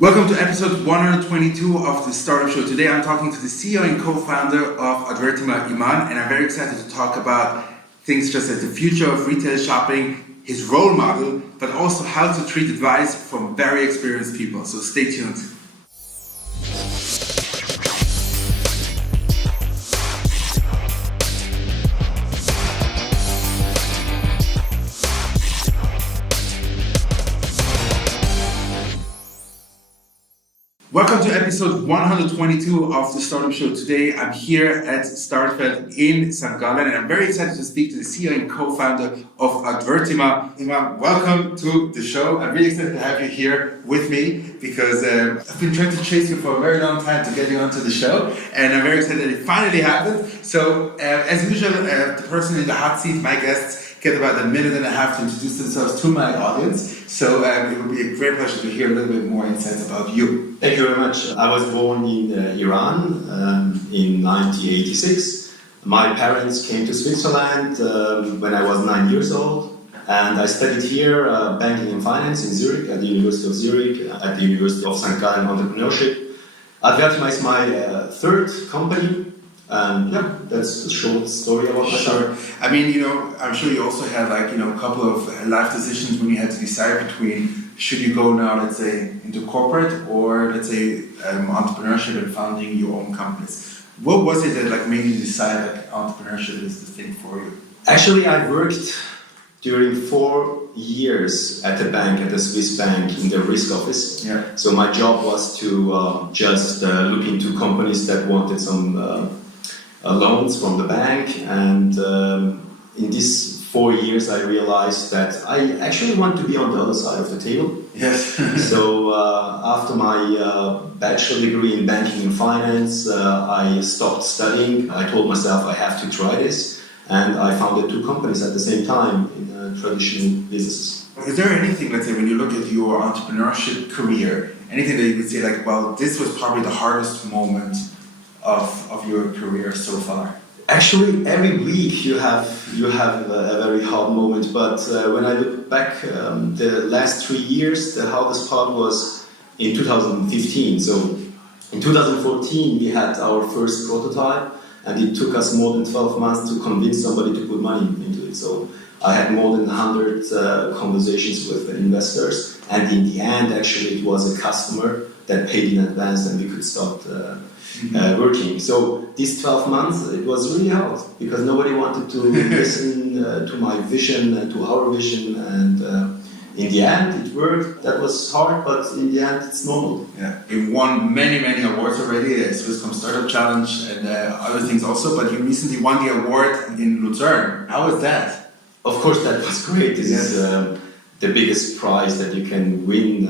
Welcome to episode 122 of the Startup Show. Today I'm talking to the CEO and co-founder of Advertima, Iman, and I'm very excited to talk about things just as the future of retail shopping, his role model, but also how to treat advice from very experienced people. So stay tuned. Welcome to episode 122 of the Startup Show. Today I'm here at Startfeld in St.Gallen and I'm very excited to speak to the CEO and co-founder of Advertima. Iman, welcome to the show. I'm really excited to have you here with me because I've been trying to chase you for a very long time to get you onto the show, and I'm very excited that it finally happened. So as usual, the person in the hot seat, my guests, get about a minute and a half to introduce themselves to my audience. So it would be a great pleasure to hear a little bit more insights about you. Thank you very much. I was born in Iran in 1986. My parents came to Switzerland when I was 9 years old. And I studied here banking and finance in Zurich, at the University of Zurich, at the University of St.Gallen Entrepreneurship. Advertima is my third company. That's a short story about myself. Sure. I mean, I'm sure you also had a couple of life decisions when you had to decide between should you go now, let's say, into corporate or let's say entrepreneurship and founding your own companies. What was it that made you decide that entrepreneurship is the thing for you? Actually, I worked during 4 years at a bank, at a Swiss bank in the risk office. Yeah. So my job was to just look into companies that wanted some loans from the bank, and in these 4 years I realized that I actually want to be on the other side of the table. Yes. So after my bachelor degree in banking and finance, I stopped studying. I told myself I have to try this, and I founded 2 companies at the same time in traditional businesses. Is there anything, let's say, when you look at your entrepreneurship career, anything that you would say this was probably the hardest moment of your career so far? Actually, every week you have a very hard moment, but when I look back the last 3 years, the hardest part was in 2015. So in 2014 we had our first prototype, and it took us more than 12 months to convince somebody to put money into it. So I had more than 100 conversations with investors, and in the end actually it was a customer that paid in advance and we could start working. So these 12 months, it was really hard because nobody wanted to listen to my vision and to our vision, and in the end it worked. That was hard, but in the end it's normal. Yeah, you've won many awards already, the Swisscom Startup Challenge and other things also, but you recently won the award in Luzern. How was that? Of course, that was great. This is the biggest prize that you can win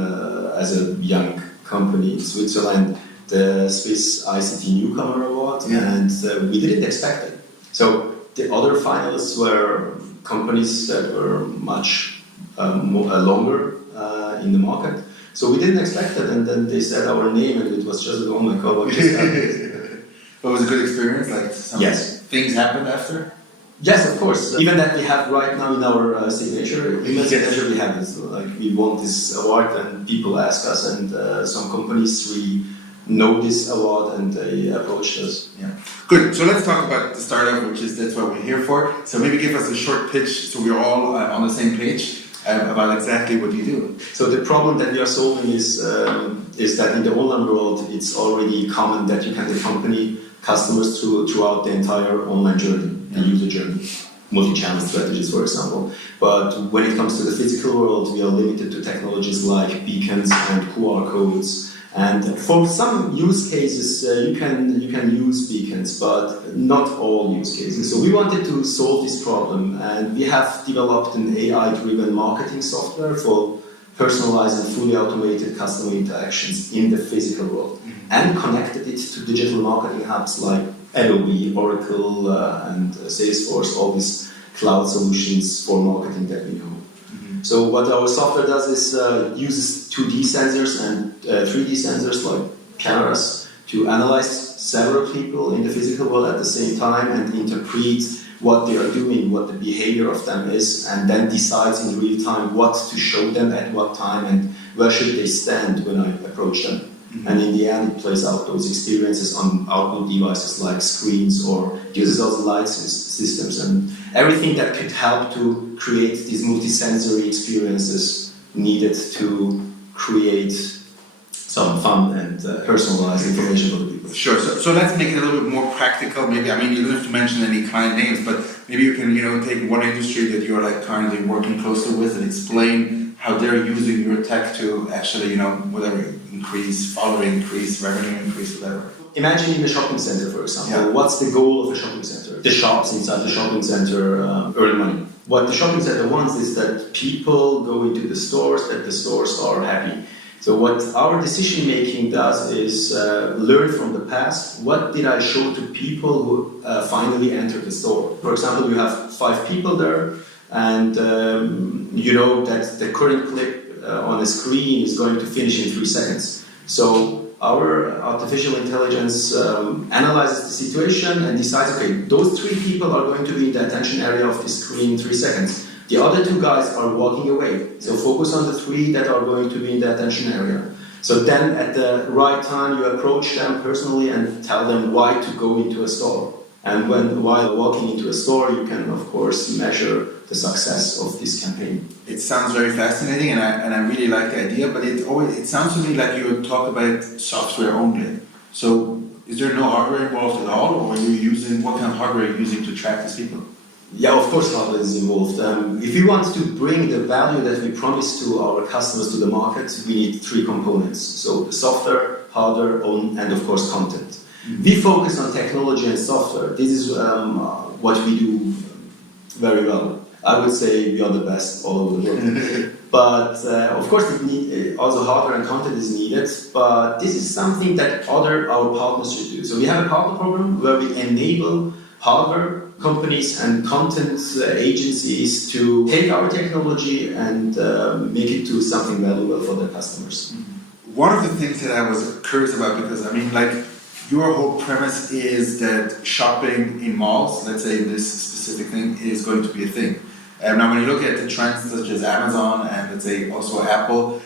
as a young company in Switzerland, the Swiss ICT Newcomer Award, and we didn't expect it. So the other finalists were companies that were much longer in the market. So we didn't expect it, and then they said our name, and it was just, oh my God, what just happened? But it was a good experience? Yes. Things happened after? Yes, of course. Even that we have right now in our signature, we have it. So, we won this award, and people ask us, and some companies know this award, and they approached us. Yeah. Good. So let's talk about the startup, that's what we're here for. So maybe give us a short pitch so we're all on the same page about exactly what you do. So the problem that we are solving is that in the online world, it's already common that you can accompany customers throughout the entire online journey, the user journey, multi-channel strategies, for example. But when it comes to the physical world, we are limited to technologies like beacons and QR codes. And for some use cases, you can use beacons, but not all use cases. So we wanted to solve this problem, and we have developed an AI-driven marketing software for personalized and fully automated customer interactions in the physical world, and connected it to digital marketing hubs like Adobe, Oracle, and Salesforce, all these cloud solutions for marketing that we know. So what our software does is uses 2D sensors and 3D sensors like cameras to analyze several people in the physical world at the same time and interpret what they are doing, what the behavior of them is, and then decides in real time what to show them at what time and where should they stand when I approach them. Mm-hmm. And in the end, it plays out those experiences on output devices like screens, or uses also light systems and everything that could help to create these multi-sensory experiences needed to create some fun and personalized information for the people. Sure. So let's make it a little bit more practical. Maybe, I mean, you don't have to mention any client names, but maybe you can, take one industry that you're like currently working closely with and explain how they're using your tech to actually, whatever, increase following, increase revenue, increase whatever. Imagine in a shopping center, for example. Yeah. What's the goal of a shopping center? The shops inside the shopping center earn money. What the shopping center wants is that people go into the stores, that the stores are happy. So what our decision making does is learn from the past. What did I show to people who finally entered the store? For example, you have 5 people there, and you know that the current clip on a screen is going to finish in 3 seconds. So our artificial intelligence analyzes the situation and decides, okay, those 3 people are going to be in the attention area of the screen in 3 seconds. The other 2 guys are walking away. So focus on the 3 that are going to be in the attention area. So then at the right time, you approach them personally and tell them why to go into a store. And while walking into a store, you can, of course, measure the success of this campaign. It sounds very fascinating, and I really like the idea, but it sounds to me like you talk about software only. So is there no hardware involved at all, or what kind of hardware are you using to track these people? Yeah, of course hardware is involved. If we want to bring the value that we promise to our customers to the market, we need 3 components. So the software, hardware, and of course content. Mm-hmm. We focus on technology and software. This is what we do very well. I would say we are the best all over the world. But of course also hardware and content is needed, but this is something that our partners should do. So we have a partner program where we enable hardware companies and content agencies to take our technology and make it to something valuable for their customers. One of the things that I was curious about, because your whole premise is that shopping in malls, let's say this specific thing, is going to be a thing. Now when you look at the trends such as Amazon and let's say also Apple,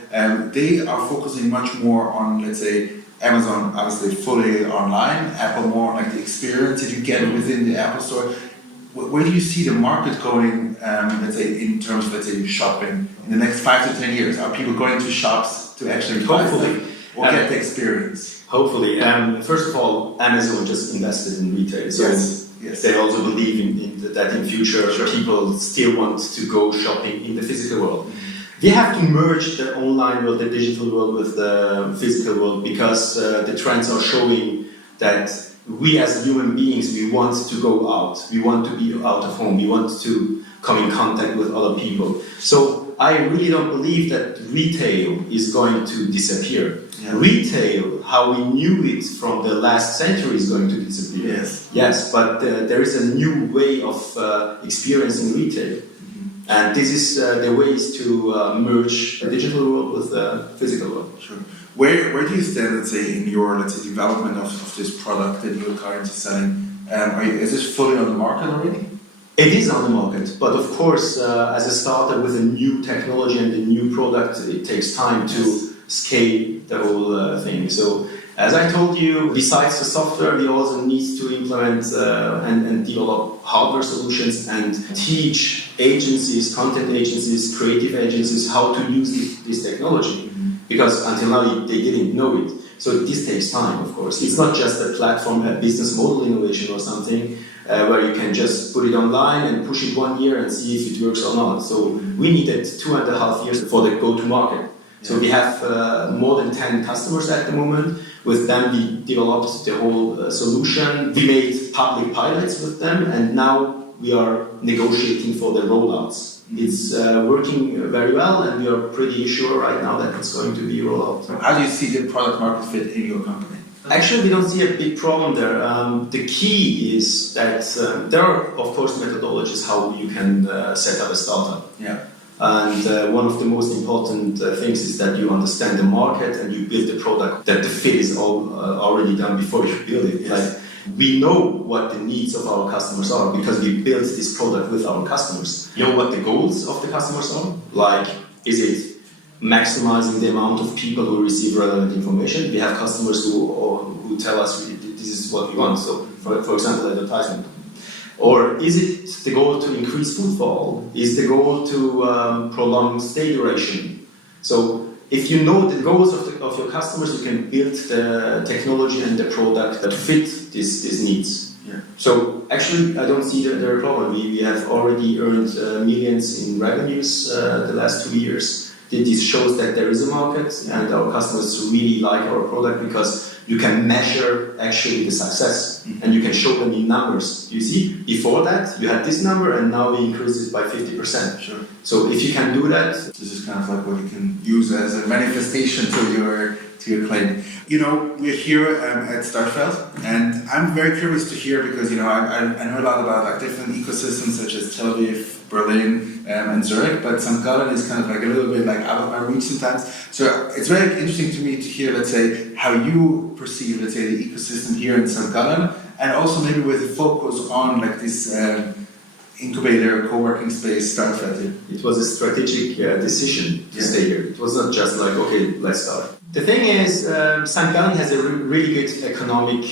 they are focusing much more on, let's say, Amazon obviously fully online, Apple more like the experience that you get within the Apple store. Where do you see the market going, let's say, in terms of, let's say, shopping in the next 5 to 10 years? Are people going to shops to actually buy stuff or get the experience? Hopefully. First of all, Amazon just invested in retail. So yes. They also believe that in future people still want to go shopping in the physical world. Mm-hmm. We have to merge the online world, the digital world with the physical world, because the trends are showing that we as human beings, we want to go out. We want to be out of home. We want to come in contact with other people. So I really don't believe that retail is going to disappear. Yeah. Retail, how we knew it from the last century, is going to disappear. Yes, but there is a new way of experiencing retail. And this is the ways to merge the digital world with the physical world. Sure. Where do you stand, let's say, in your development of this product that you're currently selling? Is this fully on the market already? It is on the market, but of course, as a startup with a new technology and a new product, it takes time to scale the whole thing. So, as I told you, besides the software, we also need to implement and develop hardware solutions and teach agencies, content agencies, creative agencies how to use this technology. Because until now, they didn't know it. So this takes time, of course. It's not just a platform, a business model innovation or something where you can just put it online and push it 1 year and see if it works or not. So we needed 2.5 years for the go-to-market. So we have more than 10 customers at the moment. With them, we developed the whole solution. We made public pilots with them, and now we are negotiating for the rollouts. It's working very well, and we are pretty sure right now that it's going to be rolled out. How do you see the product market fit in your company? Actually, we don't see a big problem there. The key is that there are, of course, methodologies how you can set up a startup. Yeah. And one of the most important things is that you understand the market and you build the product, that the fit is already done before you build it. Yes. Like, we know what the needs of our customers are because we built this product with our customers. You know what the goals of the customers are? Like, is it maximizing the amount of people who receive relevant information. We have customers who tell us this is what we want. So, for example, advertisement. Or is it the goal to increase footfall? Is the goal to prolong stay duration? So, if you know the goals of your customers, you can build the technology and the product that fit these needs. Yeah. So actually, I don't see there a problem. We have already earned millions in revenues the last 2 years. This shows that there is a market, and our customers really like our product because you can measure actually the success, and you can show them in numbers. You see, before that you had this number, and now we increased it by 50%. Sure. So if you can do that, this is kind of like what you can use as a manifestation to your claim. You know, we're here at Startfeld, and I'm very curious to hear because I know a lot about like different ecosystems such as Tel Aviv, Berlin, and Zurich, but St. Gallen is kind of like a little bit like out of my reach sometimes. So it's very interesting to me to hear, let's say, how you perceive, let's say, the ecosystem here in St. Gallen, and also maybe with a focus on like this incubator, co-working space, Startfeld. It was a strategic decision to stay here. It was not just like, okay, let's start. The thing is, St. Gallen has a really good economic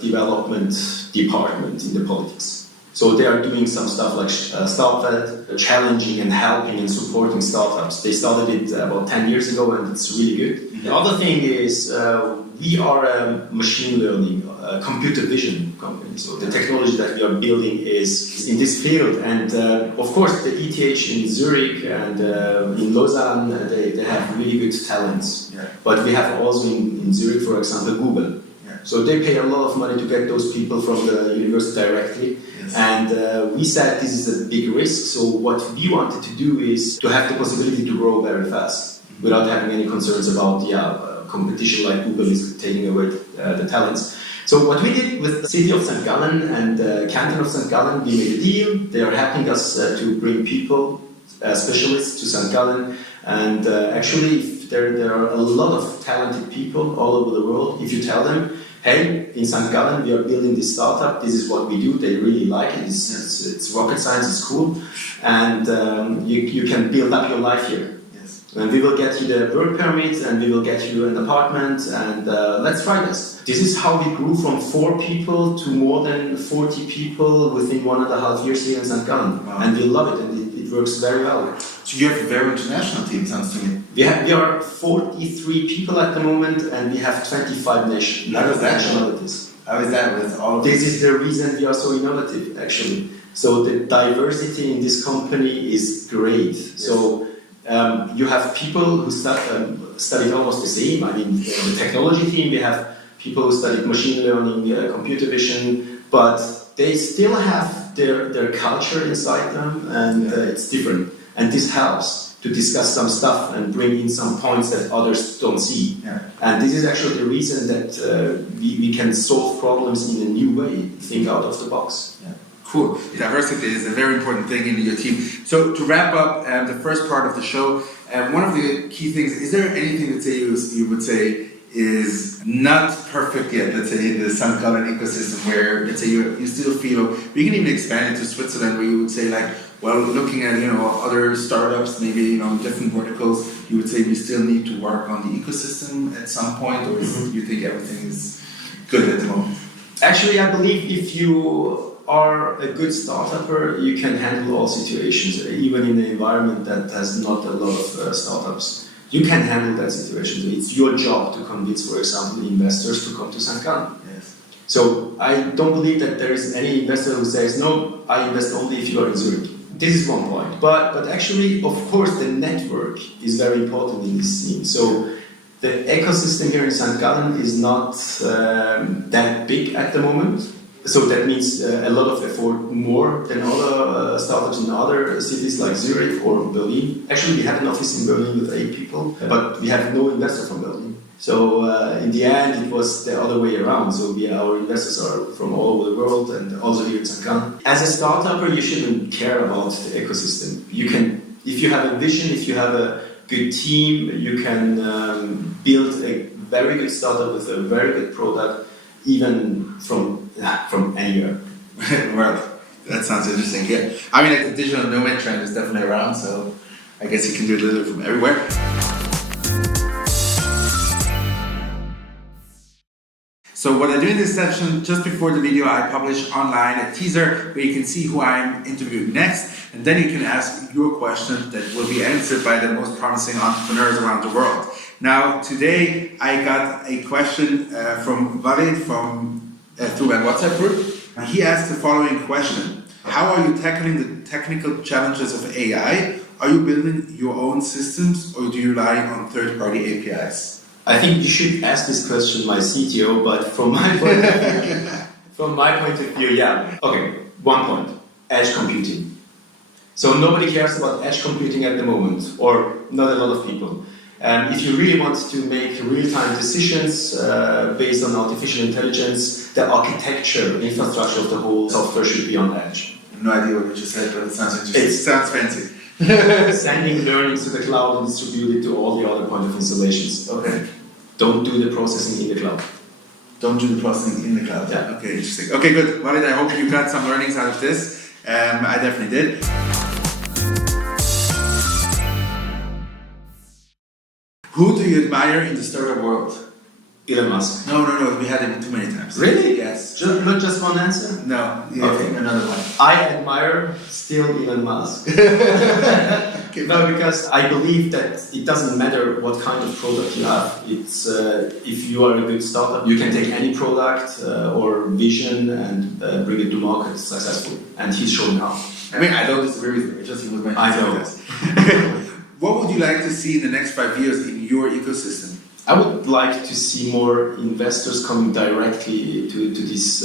development department in the politics. So they are doing some stuff like Startfeld, challenging and helping and supporting startups. They started it about 10 years ago, and it's really good. Mm-hmm. The other thing is we are a machine learning, computer vision company. So the technology that we are building is in this field. And of course, the ETH in Zurich and in Luzern, they have really good talents. Yeah. But we have also in Zurich, for example, Google. So they pay a lot of money to get those people from the university directly. Yes. And we said this is a big risk. So what we wanted to do is to have the possibility to grow very fast without having any concerns about competition like Google is taking away the talents. So what we did with the city of St. Gallen and canton of St. Gallen, we made a deal. They are helping us to bring people, specialists to St. Gallen. And actually, there are a lot of talented people all over the world. If you tell them, hey, in St. Gallen we are building this startup, this is what we do, they really like it, it's rocket science, it's cool, and you can build up your life here. Yes. And we will get you the work permit, and we will get you an apartment, and let's try this. This is how we grew from 4 people to more than 40 people within 1.5 years here in St. Gallen. Wow. And we love it, and it works very well. So you have a very international team, sounds to me. We are 43 people at the moment, and we have 25 nationalities. How is that with all of this? Is the reason we are so innovative, actually. So the diversity in this company is great. Yes. So you have people who studied almost the same. I mean, the technology team, we have people who studied machine learning, computer vision, but they still have their culture inside them, and it's different. And this helps to discuss some stuff and bring in some points that others don't see. Yeah. And this is actually the reason that we can solve problems in a new way, think out of the box. Yeah. Cool. Diversity is a very important thing in your team. So to wrap up the first part of the show, one of the key things, is there anything that you would say is not perfect yet, let's say, in the St. Gallen ecosystem, where, let's say, you still feel, we can even expand it to Switzerland, where you would say, like, well, looking at, other startups, maybe, different verticals, you would say we still need to work on the ecosystem at some point, or you think everything is good at the moment? Actually, I believe if you are a good startupper, you can handle all situations, even in an environment that has not a lot of startups. You can handle that situation. It's your job to convince, for example, investors to come to St. Gallen. Yes. So I don't believe that there is any investor who says, no, I invest only if you are in Zurich. This is one point. But actually, of course, the network is very important in this scene. So the ecosystem here in St. Gallen is not that big at the moment. So that means a lot of effort, more than other startups in other cities like Zurich or Berlin. Actually, we have an office in Berlin with 8 people, but we have no investor from Berlin. So in the end, it was the other way around. So our investors are from all over the world, and also here in St. Gallen. As a startupper, you shouldn't care about the ecosystem. You can, if you have a vision, if you have a good team, you can build a very good startup with a very good product, even from anywhere. Well, that sounds interesting. Yeah, I mean, like the digital nomad trend is definitely around, so I guess you can do a little from everywhere. So what I do in this session, just before the video, I publish online a teaser where you can see who I'm interviewing next, and then you can ask your questions that will be answered by the most promising entrepreneurs around the world. Now, today I got a question from Walid through my WhatsApp group. He asked the following question: how are you tackling the technical challenges of AI? Are you building your own systems, or do you rely on third-party APIs? I think you should ask this question my CTO, but from my point of view, yeah. Okay, one point: edge computing. So nobody cares about edge computing at the moment, or not a lot of people. If you really want to make real-time decisions based on artificial intelligence, the architecture, infrastructure of the whole software should be on edge. No idea what you just said, but it sounds interesting. It sounds fancy. Sending learnings to the cloud and distribute it to all the other point of installations. Okay. Don't do the processing in the cloud. Don't do the processing in the cloud. Yeah. Okay, interesting. Okay, good. Walid, I hope you got some learnings out of this. I definitely did. Who do you admire in the startup world? Elon Musk. No, we had him too many times. Really? Yes. Not just one answer? No. Okay. Another one. I admire still Elon Musk. Okay. No, because I believe that it doesn't matter what kind of product you have. It's if you are a good startup, you can take any product or vision and bring it to market successfully. And he's showing how. I mean, I don't disagree with you. It just he was mentioning. I know. What would you like to see in the next 5 years in your ecosystem? I would like to see more investors coming directly to this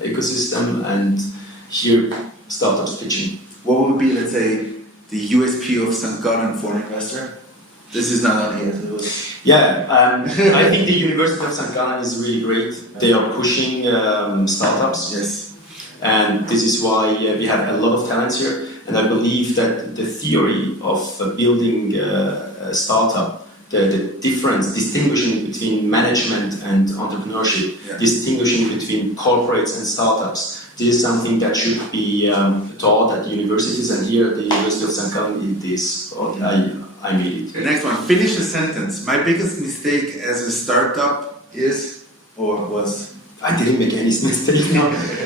ecosystem and hear startups pitching. What would be, let's say, the USP of St.Gallen for an investor? This is not on here. Yeah, I think the University of St.Gallen is really great. They are pushing startups. Yes. And this is why we have a lot of talents here. And I believe that the theory of building a startup, the difference, distinguishing between management and entrepreneurship, distinguishing between corporates and startups, this is something that should be taught at universities, and here at the University of St.Gallen it is. I made it. The next one, finish a sentence. My biggest mistake as a startup is, or was? I didn't make any mistake.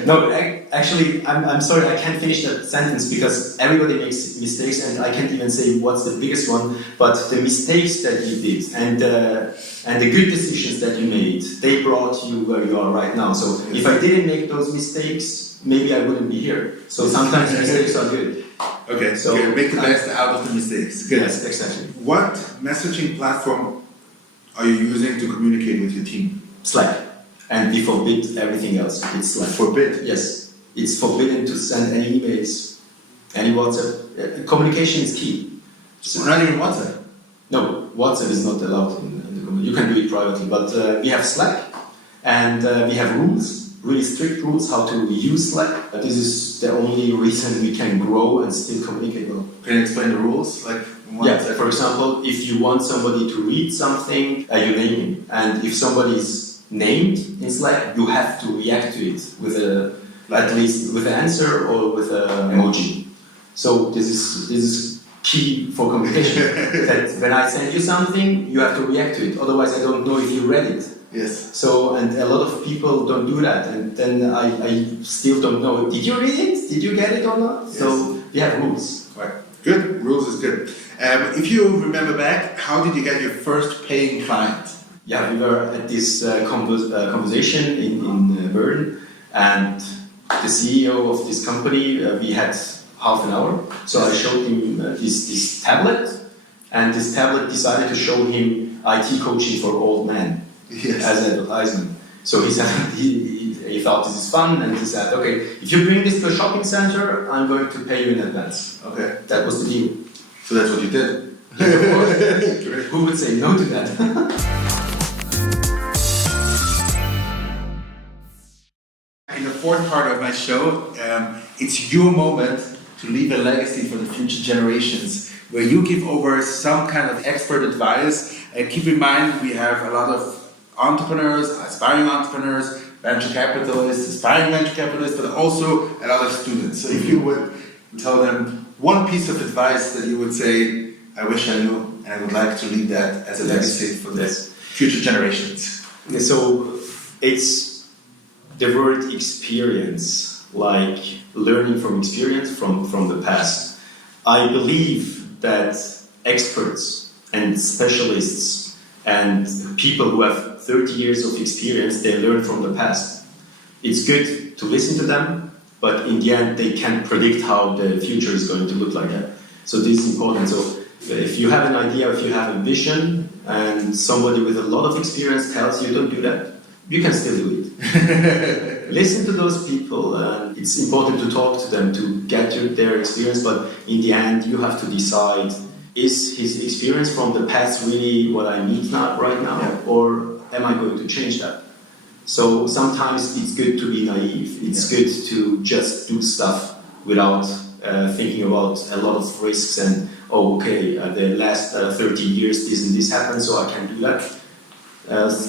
No, actually, I'm sorry, I can't finish that sentence because everybody makes mistakes, and I can't even say what's the biggest one. But the mistakes that you did and the good decisions that you made, they brought you where you are right now. So if I didn't make those mistakes, maybe I wouldn't be here. So sometimes mistakes are good. Okay, so make the best out of the mistakes. Good. Yes, exactly. What messaging platform are you using to communicate with your team? Slack. And we forbid everything else. It's Slack. Forbid? Yes. It's forbidden to send any emails, any WhatsApp. Communication is key. So not even WhatsApp? No, WhatsApp is not allowed in the community. You can do it privately, but we have Slack, and we have rules, really strict rules how to use Slack. This is the only reason we can grow and still communicate well. Can you explain the rules? For example, if you want somebody to read something, you name him, and if somebody is named in Slack, you have to react to it with at least with an answer or with an emoji. So this is key for communication. That when I send you something, you have to react to it. Otherwise, I don't know if you read it. Yes. So, and a lot of people don't do that, and then I still don't know. Did you read it? Did you get it or not? Yes. So we have rules. Right. Good. Rules is good. If you remember back, how did you get your first paying client? Yeah, we were at this conversation in Bern, and the CEO of this company, we had half an hour. So I showed him this tablet, and this tablet decided to show him IT coaching for old men as an advertisement. So he said he thought this is fun, and he said, okay, if you bring this to a shopping center, I'm going to pay you in advance. Okay, that was the deal. So that's what you did. Yes, of course. Who would say no to that? In the fourth part of my show, it's your moment to leave a legacy for the future generations, where you give over some kind of expert advice. And keep in mind, we have a lot of entrepreneurs, aspiring entrepreneurs, venture capitalists, aspiring venture capitalists, but also a lot of students. So if you would tell them one piece of advice that you would say, I wish I knew, and I would like to leave that as a legacy for the future generations. So it's the word experience, like learning from experience from the past. I believe that experts and specialists and people who have 30 years of experience, they learn from the past. It's good to listen to them, but in the end, they can't predict how the future is going to look like that. So this is important. So if you have an idea, if you have a vision, and somebody with a lot of experience tells you don't do that, you can still do it. Listen to those people, and it's important to talk to them to get their experience, but in the end, you have to decide, is his experience from the past really what I need right now, or am I going to change that? So sometimes it's good to be naive. It's good to just do stuff without thinking about a lot of risks and, the last 30 years this happened, so I can do that.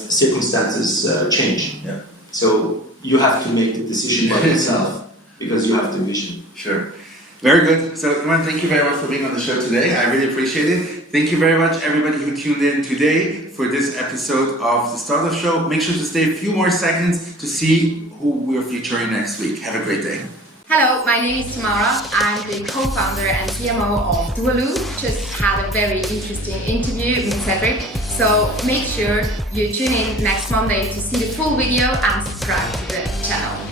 Circumstances change. Yeah. So you have to make the decision by yourself because you have the vision. Sure. Very good. So, Iman, thank you very much for being on the show today. I really appreciate it. Thank you very much, everybody who tuned in today for this episode of the Startup Show. Make sure to stay a few more seconds to see who we're featuring next week. Have a great day. Hello, my name is Tamara. I'm the co-founder and CMO of Dualu. Just had a very interesting interview with Cedric. So make sure you tune in next Monday to see the full video and subscribe to the channel.